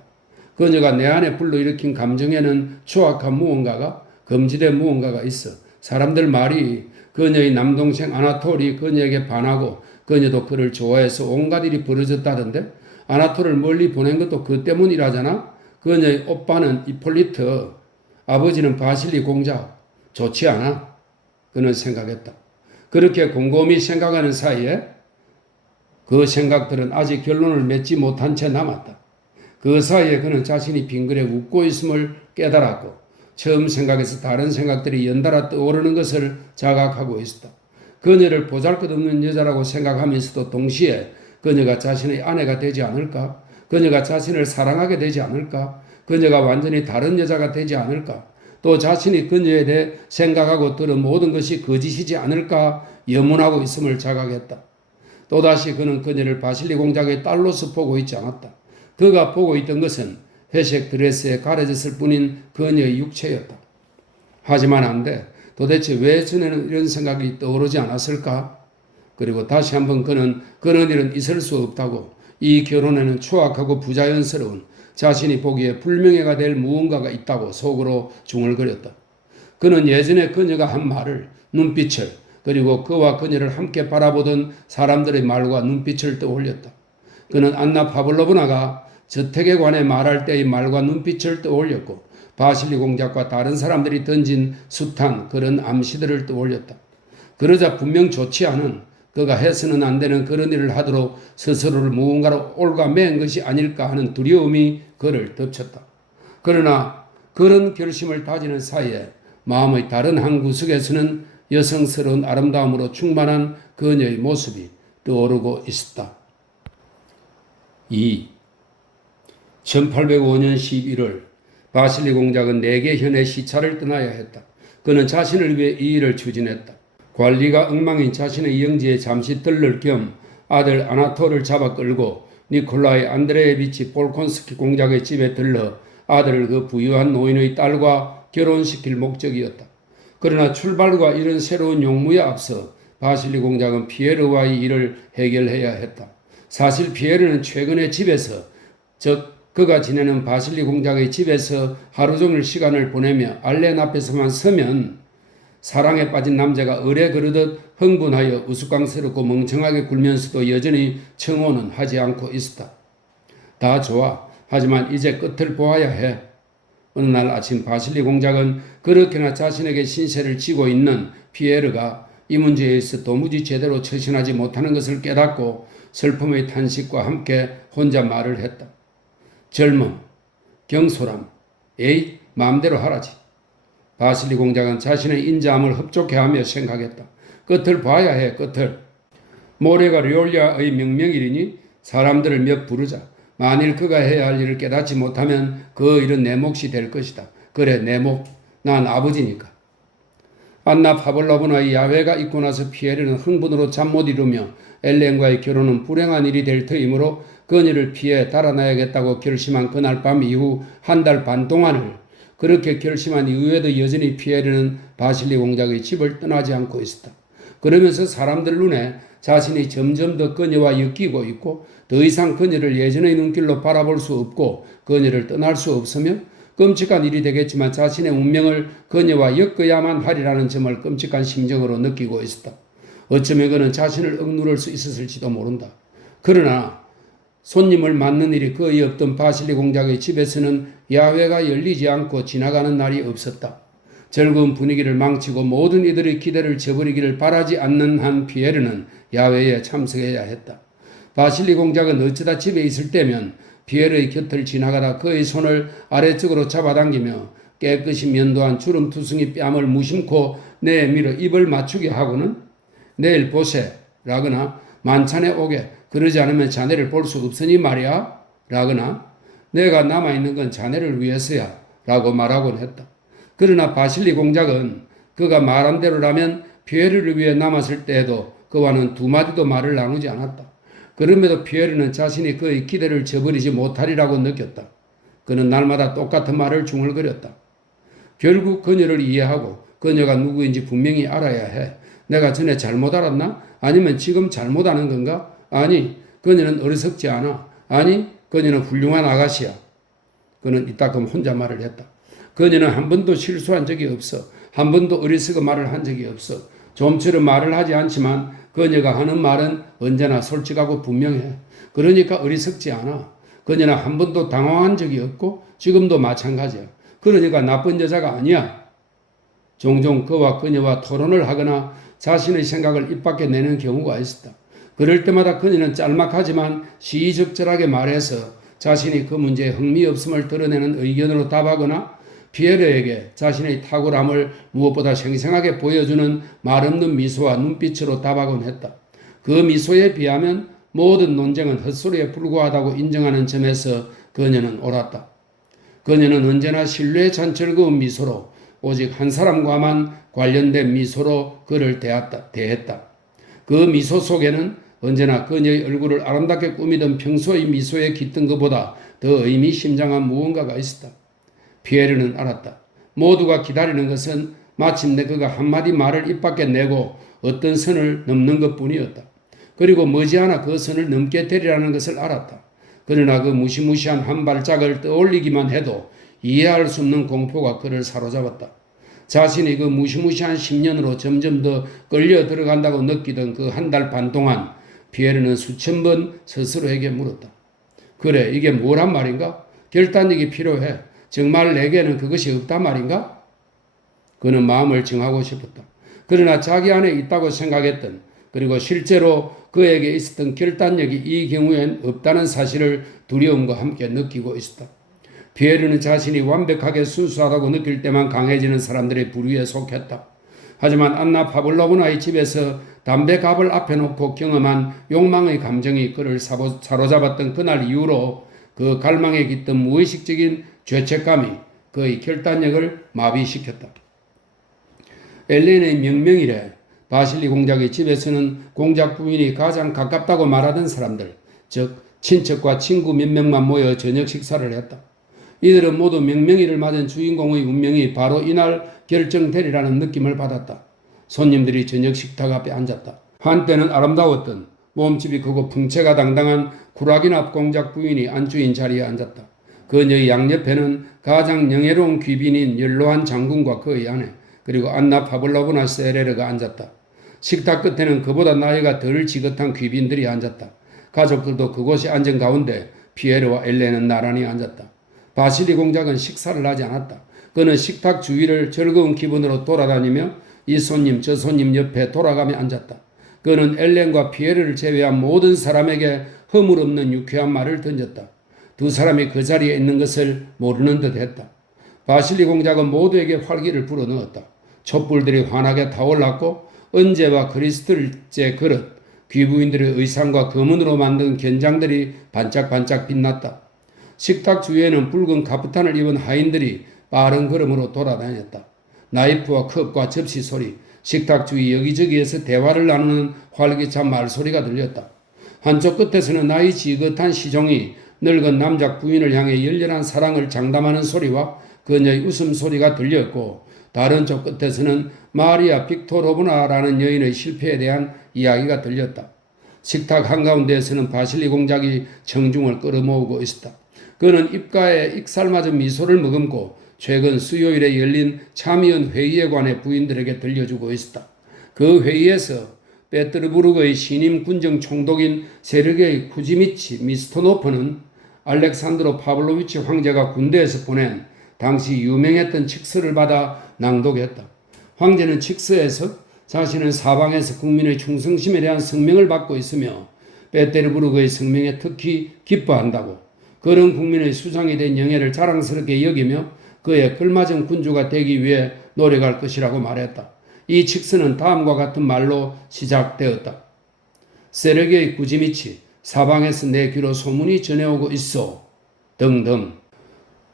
그녀가 내 안에 불러일으킨 감정에는 추악한 무언가가 금지된 무언가가 있어. 사람들 말이 그녀의 남동생 아나톨이 그녀에게 반하고 그녀도 그를 좋아해서 온갖 일이 벌어졌다던데 아나톨을 멀리 보낸 것도 그 때문이라잖아. 그녀의 오빠는 이폴리트, 아버지는 바실리 공작. 좋지 않아? 그는 생각했다. 그렇게 곰곰이 생각하는 사이에 그 생각들은 아직 결론을 맺지 못한 채 남았다. 그 사이에 그는 자신이 빙그레 웃고 있음을 깨달았고 처음 생각에서 다른 생각들이 연달아 떠오르는 것을 자각하고 있었다. 그녀를 보잘것없는 여자라고 생각하면서도 동시에 그녀가 자신의 아내가 되지 않을까? 그녀가 자신을 사랑하게 되지 않을까? 그녀가 완전히 다른 여자가 되지 않을까? 또 자신이 그녀에 대해 생각하고 들은 모든 것이 거짓이지 않을까 염원하고 있음을 자각했다. 또다시 그는 그녀를 바실리 공작의 딸로서 보고 있지 않았다. 그가 보고 있던 것은 회색 드레스에 가려졌을 뿐인 그녀의 육체였다. 하지만 안 돼. 도대체 왜 전에는 이런 생각이 떠오르지 않았을까? 그리고 다시 한번 그는 그런 일은 있을 수 없다고 이 결혼에는 추악하고 부자연스러운 자신이 보기에 불명예가 될 무언가가 있다고 속으로 중얼거렸다. 그는 예전에 그녀가 한 말을 눈빛을 그리고 그와 그녀를 함께 바라보던 사람들의 말과 눈빛을 떠올렸다. 그는 안나 파블로브나가 저택에 관해 말할 때의 말과 눈빛을 떠올렸고 바실리 공작과 다른 사람들이 던진 숱한 그런 암시들을 떠올렸다. 그러자 분명 좋지 않은 그가 해서는 안 되는 그런 일을 하도록 스스로를 무언가로 올가맨 것이 아닐까 하는 두려움이 그를 덮쳤다. 그러나 그런 결심을 다지는 사이에 마음의 다른 한 구석에서는 여성스러운 아름다움으로 충만한 그녀의 모습이 떠오르고 있었다. 2. 1805년 11월 바실리 공작은 4개 현의 시차를 떠나야 했다. 그는 자신을 위해 이 일을 추진했다. 관리가 엉망인 자신의 영지에 잠시 들를 겸 아들 아나톨을 잡아 끌고 니콜라이 안드레예비치 볼콘스키 공작의 집에 들러 아들을 그 부유한 노인의 딸과 결혼시킬 목적이었다. 그러나 출발과 이런 새로운 용무에 앞서 바실리 공작은 피에르와의 일을 해결해야 했다. 사실 피에르는 최근에 집에서, 즉 그가 지내는 바실리 공작의 집에서 하루 종일 시간을 보내며 알렌 앞에서만 서면 사랑에 빠진 남자가 을에 그르듯 흥분하여 우스꽝스럽고 멍청하게 굴면서도 여전히 청혼은 하지 않고 있었다. 다 좋아. 하지만 이제 끝을 보아야 해. 어느 날 아침 바실리 공작은 그렇게나 자신에게 신세를 지고 있는 피에르가 이 문제에 있어 도무지 제대로 처신하지 못하는 것을 깨닫고 슬픔의 탄식과 함께 혼자 말을 했다. 젊음, 경솔함, 에이 마음대로 하라지. 바실리 공작은 자신의 인자함을 흡족해하며 생각했다. 끝을 봐야 해, 끝을. 모레가 료리아의 명명일이니 사람들을 몇 부르자. 만일 그가 해야 할 일을 깨닫지 못하면 그 일은 내 몫이 될 것이다. 그래, 내 몫. 난 아버지니까. 안나 파블로브나의 야회가 있고 나서 피에르는 흥분으로 잠 못 이루며 엘렌과의 결혼은 불행한 일이 될 터이므로 그녀를 피해 달아나야겠다고 결심한 그날 밤 이후 한 달 반 동안을 그렇게 결심한 이후에도 여전히 피에르는 바실리 공작의 집을 떠나지 않고 있었다. 그러면서 사람들 눈에 자신이 점점 더 그녀와 엮이고 있고 더 이상 그녀를 예전의 눈길로 바라볼 수 없고 그녀를 떠날 수 없으며 끔찍한 일이 되겠지만 자신의 운명을 그녀와 엮어야만 하리라는 점을 끔찍한 심정으로 느끼고 있었다. 어쩌면 그는 자신을 억누를 수 있었을지도 모른다. 그러나 손님을 맞는 일이 거의 없던 바실리 공작의 집에서는 야외가 열리지 않고 지나가는 날이 없었다. 즐거운 분위기를 망치고 모든 이들의 기대를 저버리기를 바라지 않는 한 피에르는 야외에 참석해야 했다. 바실리 공작은 어쩌다 집에 있을 때면 피에르의 곁을 지나가다 그의 손을 아래쪽으로 잡아당기며 깨끗이 면도한 주름투성이 뺨을 무심코 내밀어 입을 맞추게 하고는 내일 보세 라거나 만찬에 오게 그러지 않으면 자네를 볼 수 없으니 말이야 라거나 내가 남아있는 건 자네를 위해서야 라고 말하곤 했다. 그러나 바실리 공작은 그가 말한 대로라면 피에르를 위해 남았을 때에도 그와는 두 마디도 말을 나누지 않았다. 그럼에도 피에르는 자신이 그의 기대를 저버리지 못하리라고 느꼈다. 그는 날마다 똑같은 말을 중얼거렸다. 결국 그녀를 이해하고 그녀가 누구인지 분명히 알아야 해. 내가 전에 잘못 알았나? 아니면 지금 잘못 아는 건가? 아니, 그녀는 어리석지 않아. 아니, 그녀는 훌륭한 아가씨야. 그는 이따금 혼자 말을 했다. 그녀는 한 번도 실수한 적이 없어. 한 번도 어리석은 말을 한 적이 없어. 좀처럼 말을 하지 않지만 그녀가 하는 말은 언제나 솔직하고 분명해. 그러니까 어리석지 않아. 그녀는 한 번도 당황한 적이 없고 지금도 마찬가지야. 그러니까 나쁜 여자가 아니야. 종종 그와 그녀와 토론을 하거나 자신의 생각을 입 밖에 내는 경우가 있었다. 그럴 때마다 그녀는 짤막하지만 시의적절하게 말해서 자신이 그 문제에 흥미없음을 드러내는 의견으로 답하거나 피에르에게 자신의 탁월함을 무엇보다 생생하게 보여주는 말없는 미소와 눈빛으로 답하곤 했다. 그 미소에 비하면 모든 논쟁은 헛소리에 불과하다고 인정하는 점에서 그녀는 옳았다. 그녀는 언제나 신뢰에 찬 즐거운 미소로 오직 한 사람과만 관련된 미소로 그를 대했다. 그 미소 속에는 언제나 그녀의 얼굴을 아름답게 꾸미던 평소의 미소에 깃든 것보다 더 의미심장한 무언가가 있었다. 피에르는 알았다. 모두가 기다리는 것은 마침내 그가 한마디 말을 입 밖에 내고 어떤 선을 넘는 것뿐이었다. 그리고 머지않아 그 선을 넘게 되리라는 것을 알았다. 그러나 그 무시무시한 한 발짝을 떠올리기만 해도 이해할 수 없는 공포가 그를 사로잡았다. 자신이 그 무시무시한 10년으로 점점 더 끌려 들어간다고 느끼던 그 한 달 반 동안 피에르는 수천 번 스스로에게 물었다. 그래, 이게 뭐란 말인가? 결단력이 필요해. 정말 내게는 그것이 없단 말인가? 그는 마음을 정하고 싶었다. 그러나 자기 안에 있다고 생각했던 그리고 실제로 그에게 있었던 결단력이 이 경우엔 없다는 사실을 두려움과 함께 느끼고 있었다. 피에르는 자신이 완벽하게 순수하다고 느낄 때만 강해지는 사람들의 부류에 속했다. 하지만 안나 파블로브나의 집에서 담배갑을 앞에 놓고 경험한 욕망의 감정이 그를 사로잡았던 그날 이후로 그 갈망에 깃든 무의식적인 죄책감이 그의 결단력을 마비시켰다. 엘렌의 명명일에 바실리 공작의 집에서는 공작 부인이 가장 가깝다고 말하던 사람들, 즉 친척과 친구 몇 명만 모여 저녁 식사를 했다. 이들은 모두 명명일을 맞은 주인공의 운명이 바로 이날 결정되리라는 느낌을 받았다. 손님들이 저녁 식탁 앞에 앉았다. 한때는 아름다웠던 몸집이 크고 풍채가 당당한 구라기납 공작 부인이 안주인 자리에 앉았다. 그녀의 양옆에는 가장 영예로운 귀빈인 연로한 장군과 그의 아내 그리고 안나 파블로브나 세레르가 앉았다. 식탁 끝에는 그보다 나이가 덜 지긋한 귀빈들이 앉았다. 가족들도 그곳에 앉은 가운데 피에르와 엘렌은 나란히 앉았다. 바실리 공작은 식사를 하지 않았다. 그는 식탁 주위를 즐거운 기분으로 돌아다니며 이 손님 저 손님 옆에 돌아가며 앉았다. 그는 엘렌과 피에르를 제외한 모든 사람에게 허물없는 유쾌한 말을 던졌다. 두 사람이 그 자리에 있는 것을 모르는 듯 했다. 바실리 공작은 모두에게 활기를 불어넣었다. 촛불들이 환하게 타올랐고 은제와 크리스탈제 그릇, 귀부인들의 의상과 금은으로 만든 견장들이 반짝반짝 빛났다. 식탁 주위에는 붉은 카프탄을 입은 하인들이 빠른 걸음으로 돌아다녔다. 나이프와 컵과 접시 소리, 식탁 주위 여기저기에서 대화를 나누는 활기찬 말소리가 들렸다. 한쪽 끝에서는 나이 지긋한 시종이 늙은 남작 부인을 향해 열렬한 사랑을 장담하는 소리와 그녀의 웃음소리가 들렸고 다른 쪽 끝에서는 마리아 빅토로브나라는 여인의 실패에 대한 이야기가 들렸다. 식탁 한가운데에서는 바실리 공작이 청중을 끌어모으고 있었다. 그는 입가에 익살맞은 미소를 머금고 최근 수요일에 열린 참의원 회의에 관해 부인들에게 들려주고 있었다. 그 회의에서 페테르부르크의 신임 군정 총독인 세르게이 쿠지미치 미스토노프는 알렉산드로 파블로비치 황제가 군대에서 보낸 당시 유명했던 칙서를 받아 낭독했다. 황제는 칙서에서 자신은 사방에서 국민의 충성심에 대한 성명을 받고 있으며 페테르부르크의 성명에 특히 기뻐한다고, 그런 국민의 수장이 된 영예를 자랑스럽게 여기며 그에 걸맞은 군주가 되기 위해 노력할 것이라고 말했다. 이 칙서는 다음과 같은 말로 시작되었다. 세르게이 쿠지미치, 사방에서 내 귀로 소문이 전해오고 있어. 등등.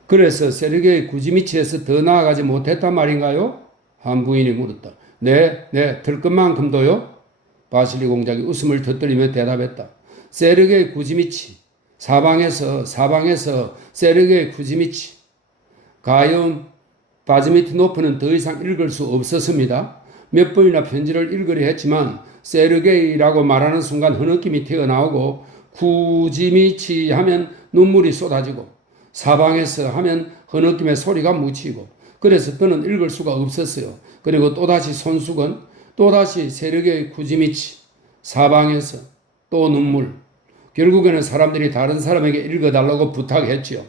그래서 세르게이 쿠지미치에서 더 나아가지 못했단 말인가요? 한 부인이 물었다. 네, 들 것만큼도요? 바실리 공작이 웃음을 터뜨리며 대답했다. 세르게이 쿠지미치, 사방에서 세르게이 쿠지미치. 가염 바즈미트노프는 더 이상 읽을 수 없었습니다. 몇 번이나 편지를 읽으려 했지만 세르게이라고 말하는 순간 흐느낌이 튀어나오고 쿠지미치 하면 눈물이 쏟아지고 사방에서 하면 흐느낌에 소리가 묻히고 그래서 그는 읽을 수가 없었어요. 그리고 또다시 손수건, 또다시 세르게이 쿠지미치, 사방에서 또 눈물. 결국에는 사람들이 다른 사람에게 읽어달라고 부탁했지요.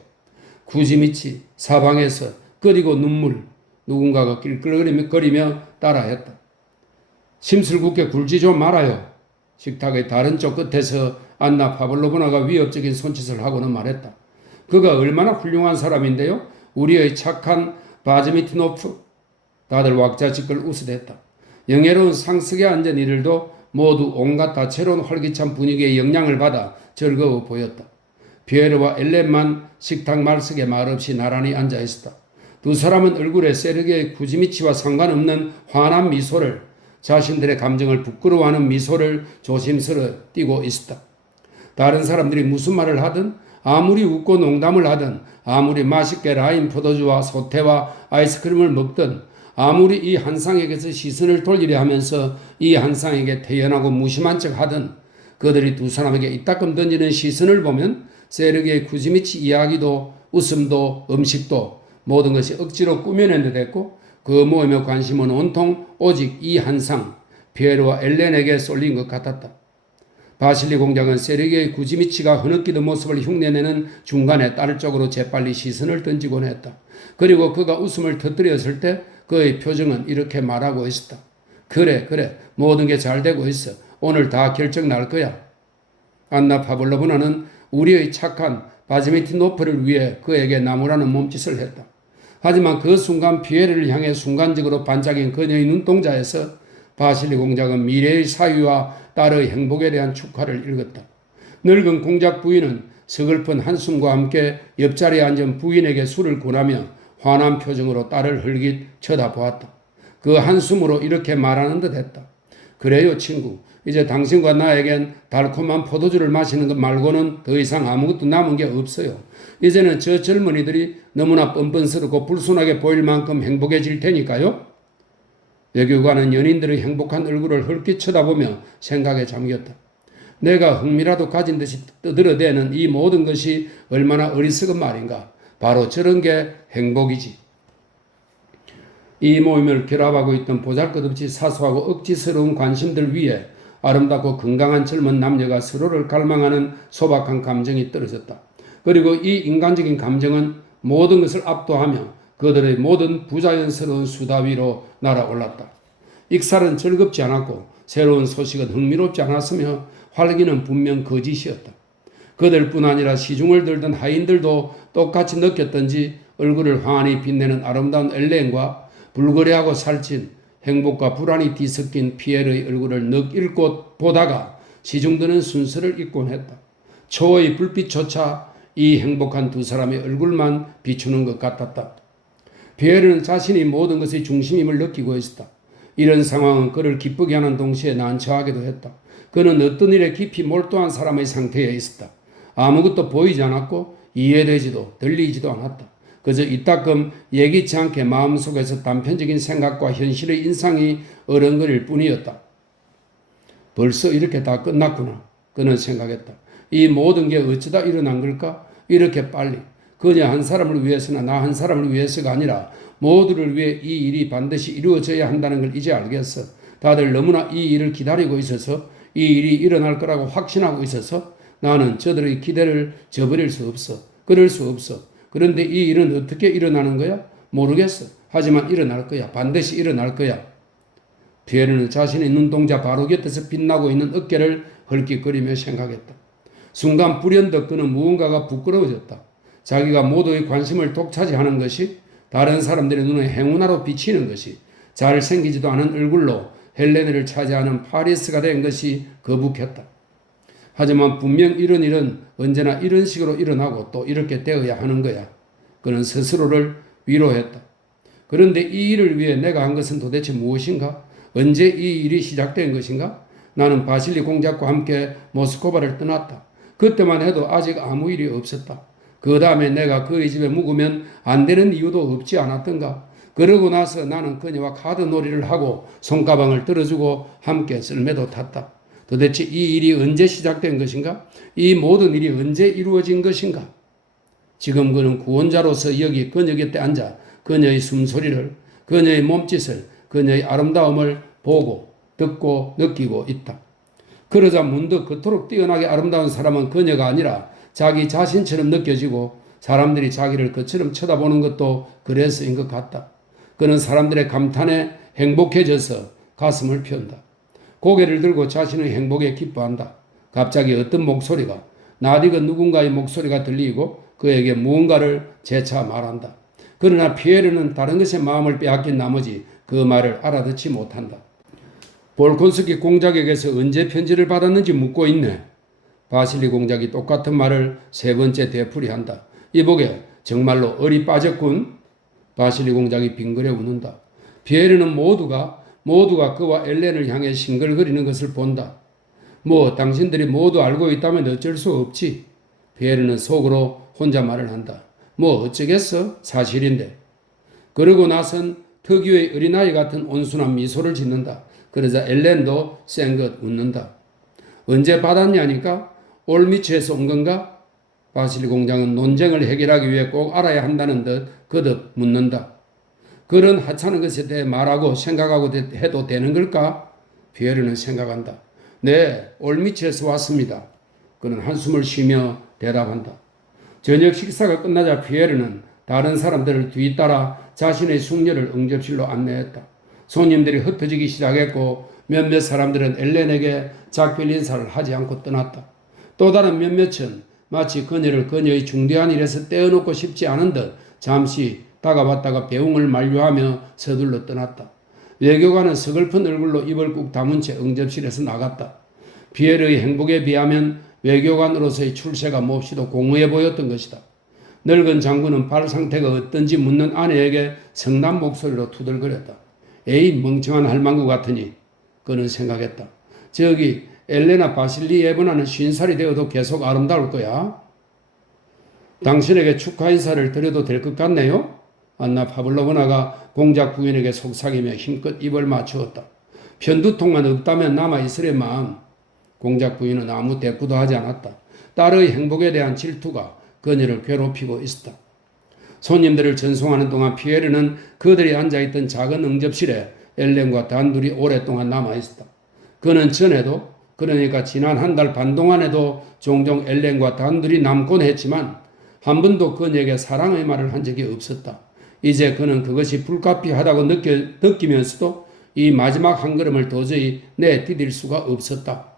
쿠지미치, 사방에서, 그리고 눈물. 누군가가 낄낄거리며 따라했다. 심술궂게 굴지 좀 말아요. 식탁의 다른 쪽 끝에서 안나 파블로브나가 위협적인 손짓을 하고는 말했다. 그가 얼마나 훌륭한 사람인데요. 우리의 착한 바즈미트노프. 다들 왁자지껄 웃으댔다. 영예로운 상석에 앉은 이들도 모두 온갖 다채로운 활기찬 분위기의 영향을 받아 즐거워 보였다. 피에르와 엘렌만 식탁 말석에 말없이 나란히 앉아 있었다. 두 사람은 얼굴에 세르게이 쿠지미치와 상관없는 환한 미소를, 자신들의 감정을 부끄러워하는 미소를 조심스레 띠고 있었다. 다른 사람들이 무슨 말을 하든, 아무리 웃고 농담을 하든, 아무리 맛있게 라임 포도주와 소태와 아이스크림을 먹든, 아무리 이 한상에게서 시선을 돌리려 하면서 이 한상에게 태연하고 무심한 척 하든, 그들이 두 사람에게 이따금 던지는 시선을 보면 세르게이 쿠지미치 이야기도 웃음도 음식도 모든 것이 억지로 꾸며낸 듯 했고, 그 모임의 관심은 온통 오직 이 한상 피에르와 엘렌에게 쏠린 것 같았다. 바실리 공장은 세르게이 쿠지미치가 흐느끼던 모습을 흉내내는 중간에 딸 쪽으로 재빨리 시선을 던지곤 했다. 그리고 그가 웃음을 터뜨렸을 때 그의 표정은 이렇게 말하고 있었다. 그래, 모든 게 잘 되고 있어. 오늘 다 결정 날 거야. 안나 파블로브나는 우리의 착한 바즈미트노프를 위해 그에게 나무라는 몸짓을 했다. 하지만 그 순간 피에르를 향해 순간적으로 반짝인 그녀의 눈동자에서 바실리 공작은 미래의 사위와 딸의 행복에 대한 축하를 읽었다. 늙은 공작 부인은 서글픈 한숨과 함께 옆자리에 앉은 부인에게 술을 권하며 환한 표정으로 딸을 흘깃 쳐다보았다. 그 한숨으로 이렇게 말하는 듯 했다. 그래요, 친구. 이제 당신과 나에겐 달콤한 포도주를 마시는 것 말고는 더 이상 아무것도 남은 게 없어요. 이제는 저 젊은이들이 너무나 뻔뻔스럽고 불순하게 보일 만큼 행복해질 테니까요. 외교관은 연인들의 행복한 얼굴을 헐깃 쳐다보며 생각에 잠겼다. 내가 흥미라도 가진 듯이 떠들어대는 이 모든 것이 얼마나 어리석은 말인가. 바로 저런 게 행복이지. 이 모임을 결합하고 있던 보잘것없이 사소하고 억지스러운 관심들 위에 아름답고 건강한 젊은 남녀가 서로를 갈망하는 소박한 감정이 떨어졌다. 그리고 이 인간적인 감정은 모든 것을 압도하며 그들의 모든 부자연스러운 수다 위로 날아올랐다. 익살은 즐겁지 않았고 새로운 소식은 흥미롭지 않았으며 활기는 분명 거짓이었다. 그들뿐 아니라 시중을 들던 하인들도 똑같이 느꼈던지 얼굴을 환히 빛내는 아름다운 엘렌과 불거래하고 살찐 행복과 불안이 뒤섞인 피에르의 얼굴을 넋 잃고 보다가 시중드는 순서를 잊곤 했다. 초의 불빛조차 이 행복한 두 사람의 얼굴만 비추는 것 같았다. 피에르는 자신이 모든 것의 중심임을 느끼고 있었다. 이런 상황은 그를 기쁘게 하는 동시에 난처하기도 했다. 그는 어떤 일에 깊이 몰두한 사람의 상태에 있었다. 아무것도 보이지 않았고 이해되지도 들리지도 않았다. 그저 이따금 예기치 않게 마음속에서 단편적인 생각과 현실의 인상이 어른거릴 뿐이었다. 벌써 이렇게 다 끝났구나. 그는 생각했다. 이 모든 게 어쩌다 일어난 걸까? 이렇게 빨리 그녀 한 사람을 위해서나 나 한 사람을 위해서가 아니라 모두를 위해 이 일이 반드시 이루어져야 한다는 걸 이제 알겠어. 다들 너무나 이 일을 기다리고 있어서 이 일이 일어날 거라고 확신하고 있어서 나는 저들의 기대를 저버릴 수 없어. 그럴 수 없어. 그런데 이 일은 어떻게 일어나는 거야? 모르겠어. 하지만 일어날 거야. 반드시 일어날 거야. 피에르는 자신의 눈동자 바로 곁에서 빛나고 있는 어깨를 헐깃거리며 생각했다. 순간 불현듯 그는 무언가가 부끄러워졌다. 자기가 모두의 관심을 독차지하는 것이, 다른 사람들의 눈에 행운아로 비치는 것이, 잘생기지도 않은 얼굴로 헬레네를 차지하는 파리스가 된 것이 거북했다. 하지만 분명 이런 일은 언제나 이런 식으로 일어나고 또 이렇게 되어야 하는 거야. 그는 스스로를 위로했다. 그런데 이 일을 위해 내가 한 것은 도대체 무엇인가? 언제 이 일이 시작된 것인가? 나는 바실리 공작과 함께 모스크바를 떠났다. 그때만 해도 아직 아무 일이 없었다. 그 다음에 내가 그의 집에 묵으면 안 되는 이유도 없지 않았던가? 그러고 나서 나는 그녀와 카드 놀이를 하고 손가방을 들어주고 함께 썰매도 탔다. 도대체 이 일이 언제 시작된 것인가? 이 모든 일이 언제 이루어진 것인가? 지금 그는 구원자로서 여기 그녀 곁에 앉아 그녀의 숨소리를, 그녀의 몸짓을, 그녀의 아름다움을 보고 듣고 느끼고 있다. 그러자 문득 그토록 뛰어나게 아름다운 사람은 그녀가 아니라 자기 자신처럼 느껴지고 사람들이 자기를 그처럼 쳐다보는 것도 그래서인 것 같다. 그는 사람들의 감탄에 행복해져서 가슴을 편다. 고개를 들고 자신의 행복에 기뻐한다. 갑자기 어떤 목소리가, 낯익은 누군가의 목소리가 들리고 그에게 무언가를 재차 말한다. 그러나 피에르는 다른 것에 마음을 빼앗긴 나머지 그 말을 알아듣지 못한다. 볼콘스키 공작에게서 언제 편지를 받았는지 묻고 있네. 바실리 공작이 똑같은 말을 세 번째 되풀이한다. 이보게, 정말로 얼이 빠졌군. 바실리 공작이 빙그레 웃는다. 피에르는 모두가 그와 엘렌을 향해 싱글거리는 것을 본다. 뭐 당신들이 모두 알고 있다면 어쩔 수 없지. 피에르는 속으로 혼자 말을 한다. 뭐 어쩌겠어? 사실인데. 그러고 나선 특유의 어린아이 같은 온순한 미소를 짓는다. 그러자 엘렌도 쌩긋 웃는다. 언제 받았냐니까? 올미치에서 온 건가? 바실리 공장은 논쟁을 해결하기 위해 꼭 알아야 한다는 듯 거듭 묻는다. 그런 하찮은 것에 대해 말하고 생각하고 해도 되는 걸까? 피에르는 생각한다. 네, 올미치에서 왔습니다. 그는 한숨을 쉬며 대답한다. 저녁 식사가 끝나자 피에르는 다른 사람들을 뒤따라 자신의 숙녀를 응접실로 안내했다. 손님들이 흩어지기 시작했고 몇몇 사람들은 엘렌에게 작별 인사를 하지 않고 떠났다. 또 다른 몇몇은 마치 그녀를 그녀의 중대한 일에서 떼어놓고 싶지 않은 듯 잠시 다가봤다가 배웅을 만류하며 서둘러 떠났다. 외교관은 서글픈 얼굴로 입을 꾹 다문 채 응접실에서 나갔다. 피에르의 행복에 비하면 외교관으로서의 출세가 몹시도 공허해 보였던 것이다. 늙은 장군은 발 상태가 어떤지 묻는 아내에게 성난 목소리로 투덜거렸다. 에이, 멍청한 할망구 같으니. 그는 생각했다. 저기 엘레나 바실리예브나는 50살이 되어도 계속 아름다울 거야. 당신에게 축하 인사를 드려도 될 것 같네요. 안나 파블로브나가 공작 부인에게 속삭이며 힘껏 입을 맞추었다. 편두통만 없다면 남아있으려만. 공작 부인은 아무 대꾸도 하지 않았다. 딸의 행복에 대한 질투가 그녀를 괴롭히고 있었다. 손님들을 전송하는 동안 피에르는 그들이 앉아있던 작은 응접실에 엘렌과 단둘이 오랫동안 남아있었다. 그는 전에도, 그러니까 지난 한 달 반 동안에도 종종 엘렌과 단둘이 남곤 했지만 한 번도 그녀에게 사랑의 말을 한 적이 없었다. 이제 그는 그것이 불가피하다고 느끼면서도 이 마지막 한 걸음을 도저히 내디딜 수가 없었다.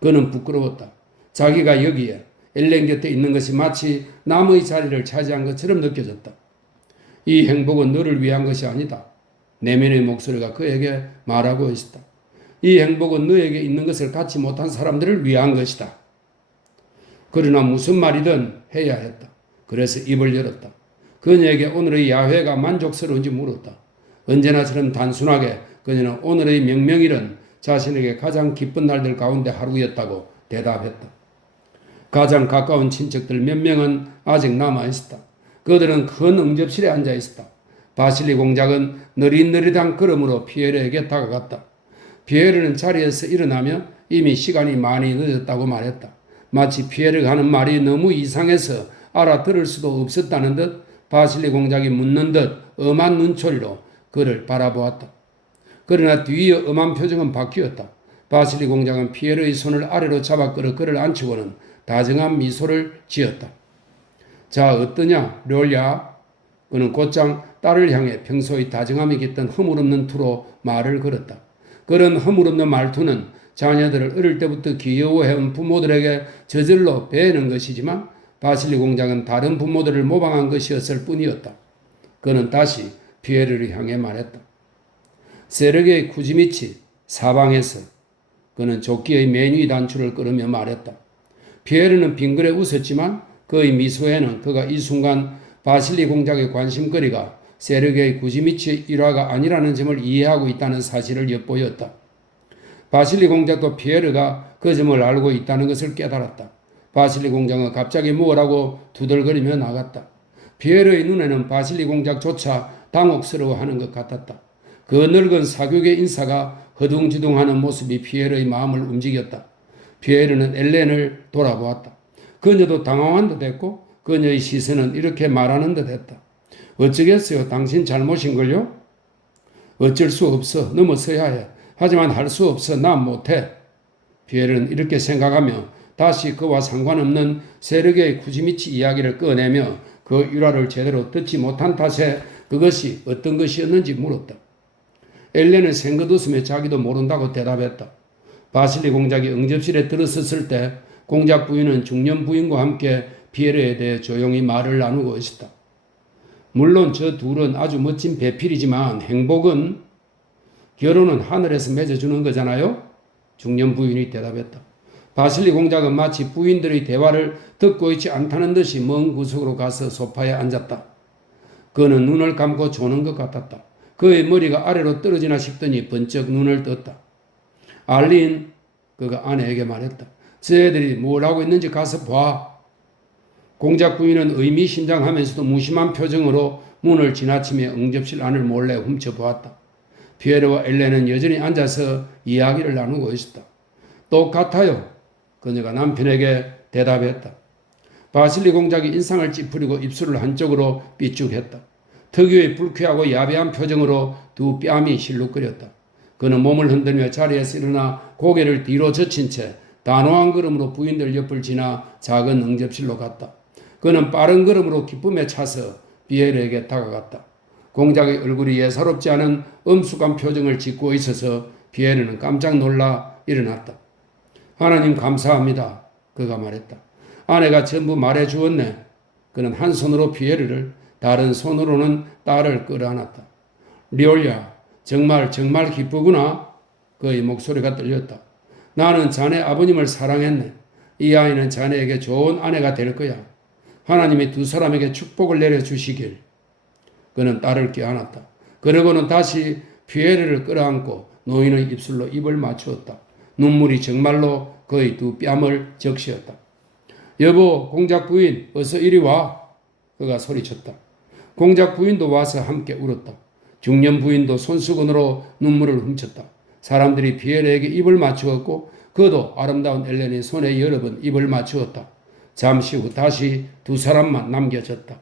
그는 부끄러웠다. 자기가 여기에 엘렌 곁에 있는 것이 마치 남의 자리를 차지한 것처럼 느껴졌다. 이 행복은 너를 위한 것이 아니다. 내면의 목소리가 그에게 말하고 있었다. 이 행복은 너에게 있는 것을 갖지 못한 사람들을 위한 것이다. 그러나 무슨 말이든 해야 했다. 그래서 입을 열었다. 그녀에게 오늘의 야회가 만족스러운지 물었다. 언제나처럼 단순하게 그녀는 오늘의 명명일은 자신에게 가장 기쁜 날들 가운데 하루였다고 대답했다. 가장 가까운 친척들 몇 명은 아직 남아있었다. 그들은 큰 응접실에 앉아있었다. 바실리 공작은 느릿느릿한 걸음으로 피에르에게 다가갔다. 피에르는 자리에서 일어나며 이미 시간이 많이 늦었다고 말했다. 마치 피에르가 하는 말이 너무 이상해서 알아들을 수도 없었다는 듯 바실리 공작이 묻는 듯 엄한 눈초리로 그를 바라보았다. 그러나 뒤이어 엄한 표정은 바뀌었다. 바실리 공작은 피에르의 손을 아래로 잡아 끌어 그를 안치고는 다정한 미소를 지었다. 자, 어떠냐, 료냐? 그는 곧장 딸을 향해 평소의 다정함이 깃든 허물없는 투로 말을 걸었다. 그런 허물없는 말투는 자녀들을 어릴 때부터 귀여워해온 부모들에게 저절로 배우는 것이지만 바실리 공작은 다른 부모들을 모방한 것이었을 뿐이었다. 그는 다시 피에르를 향해 말했다. 세르게이 쿠즈미치 사방에서 그는 조끼의 맨위 단추를 끌으며 말했다. 피에르는 빙그레 웃었지만 그의 미소에는 그가 이 순간 바실리 공작의 관심거리가 세르게이 쿠즈미치의 일화가 아니라는 점을 이해하고 있다는 사실을 엿보였다. 바실리 공작도 피에르가 그 점을 알고 있다는 것을 깨달았다. 바실리 공작은 갑자기 뭐라고 두들거리며 나갔다. 피에르의 눈에는 바실리 공작조차 당혹스러워하는 것 같았다. 그 늙은 사교계 인사가 허둥지둥하는 모습이 피에르의 마음을 움직였다. 피에르는 엘렌을 돌아보았다. 그녀도 당황한 듯 했고 그녀의 시선은 이렇게 말하는 듯 했다. 어쩌겠어요? 당신 잘못인걸요? 어쩔 수 없어. 넘어서야 해. 하지만 할 수 없어. 난 못해. 피에르는 이렇게 생각하며 다시 그와 상관없는 세르게의 쿠즈미치 이야기를 꺼내며 그 일화를 제대로 듣지 못한 탓에 그것이 어떤 것이었는지 물었다. 엘렌은 생긋 웃으며 자기도 모른다고 대답했다. 바실리 공작이 응접실에 들어섰을 때 공작 부인은 중년 부인과 함께 피에르에 대해 조용히 말을 나누고 있었다. 물론 저 둘은 아주 멋진 배필이지만 행복은 결혼은 하늘에서 맺어주는 거잖아요? 중년 부인이 대답했다. 바실리 공작은 마치 부인들의 대화를 듣고 있지 않다는 듯이 먼 구석으로 가서 소파에 앉았다. 그는 눈을 감고 조는 것 같았다. 그의 머리가 아래로 떨어지나 싶더니 번쩍 눈을 떴다. 알린, 그가 아내에게 말했다. 저애들이 뭘 하고 있는지 가서 봐. 공작 부인은 의미심장하면서도 무심한 표정으로 문을 지나치며 응접실 안을 몰래 훔쳐보았다. 피에르와 엘렌은 여전히 앉아서 이야기를 나누고 있었다. 똑같아요. 그녀가 남편에게 대답했다. 바실리 공작이 인상을 찌푸리고 입술을 한쪽으로 삐죽했다. 특유의 불쾌하고 야비한 표정으로 두 뺨이 실룩거렸다. 그는 몸을 흔들며 자리에서 일어나 고개를 뒤로 젖힌 채 단호한 걸음으로 부인들 옆을 지나 작은 응접실로 갔다. 그는 빠른 걸음으로 기쁨에 차서 피에르에게 다가갔다. 공작의 얼굴이 예사롭지 않은 엄숙한 표정을 짓고 있어서 피에르는 깜짝 놀라 일어났다. 하나님 감사합니다. 그가 말했다. 아내가 전부 말해 주었네. 그는 한 손으로 피에르를 다른 손으로는 딸을 끌어안았다. 리올야, 정말 기쁘구나. 그의 목소리가 들렸다. 나는 자네 아버님을 사랑했네. 이 아이는 자네에게 좋은 아내가 될 거야. 하나님이 두 사람에게 축복을 내려주시길. 그는 딸을 껴안았다. 그러고는 다시 피에르를 끌어안고 노인의 입술로 입을 맞추었다. 눈물이 정말로 그의 두 뺨을 적시었다. 여보, 공작 부인, 어서 이리 와. 그가 소리쳤다. 공작 부인도 와서 함께 울었다. 중년 부인도 손수건으로 눈물을 훔쳤다. 사람들이 피에르에게 입을 맞추었고 그도 아름다운 엘렌의 손에 여러 번 입을 맞추었다. 잠시 후 다시 두 사람만 남겨졌다.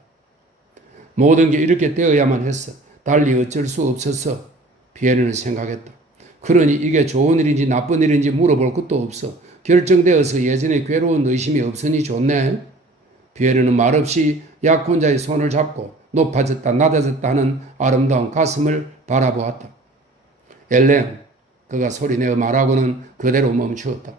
모든 게 이렇게 되어야만 했어. 달리 어쩔 수 없었어. 피에르는 생각했다. 그러니 이게 좋은 일인지 나쁜 일인지 물어볼 것도 없어. 결정되어서 예전에 괴로운 의심이 없으니 좋네. 피에르는 말없이 약혼자의 손을 잡고 높아졌다 낮아졌다 하는 아름다운 가슴을 바라보았다. 엘렌, 그가 소리내어 말하고는 그대로 멈추었다.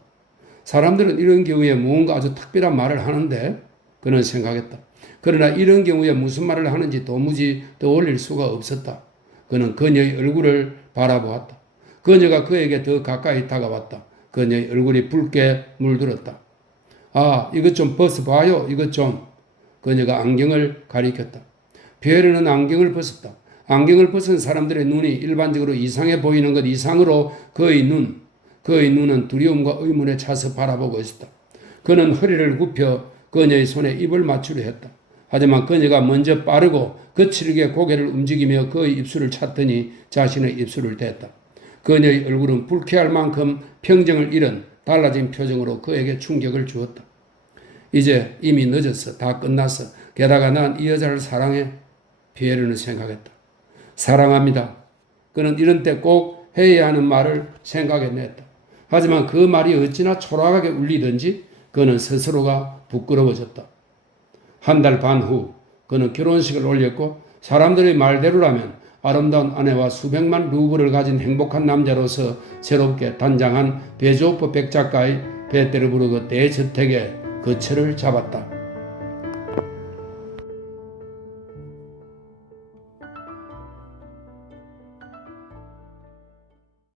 사람들은 이런 경우에 무언가 아주 특별한 말을 하는데 그는 생각했다. 그러나 이런 경우에 무슨 말을 하는지 도무지 떠올릴 수가 없었다. 그는 그녀의 얼굴을 바라보았다. 그녀가 그에게 더 가까이 다가왔다. 그녀의 얼굴이 붉게 물들었다. 아, 이것 좀 벗어봐요. 이것 좀. 그녀가 안경을 가리켰다. 피에르는 안경을 벗었다. 안경을 벗은 사람들의 눈이 일반적으로 이상해 보이는 것 이상으로 그의 눈은 두려움과 의문에 차서 바라보고 있었다. 그는 허리를 굽혀 그녀의 손에 입을 맞추려 했다. 하지만 그녀가 먼저 빠르고 거칠게 고개를 움직이며 그의 입술을 찾더니 자신의 입술을 댔다. 그녀의 얼굴은 불쾌할 만큼 평정을 잃은 달라진 표정으로 그에게 충격을 주었다. 이제 이미 늦었어. 다 끝났어. 게다가 난 이 여자를 사랑해. 피에르는 생각했다. 사랑합니다. 그는 이런 때 꼭 해야 하는 말을 생각해냈다. 하지만 그 말이 어찌나 초라하게 울리든지 그는 스스로가 부끄러워졌다. 한 달 반 후 그는 결혼식을 올렸고 사람들의 말대로라면 아름다운 아내와 수백만 루블을 가진 행복한 남자로서 새롭게 단장한 베조프 백작가의 베테르부르크 대저택에 거처를 잡았다.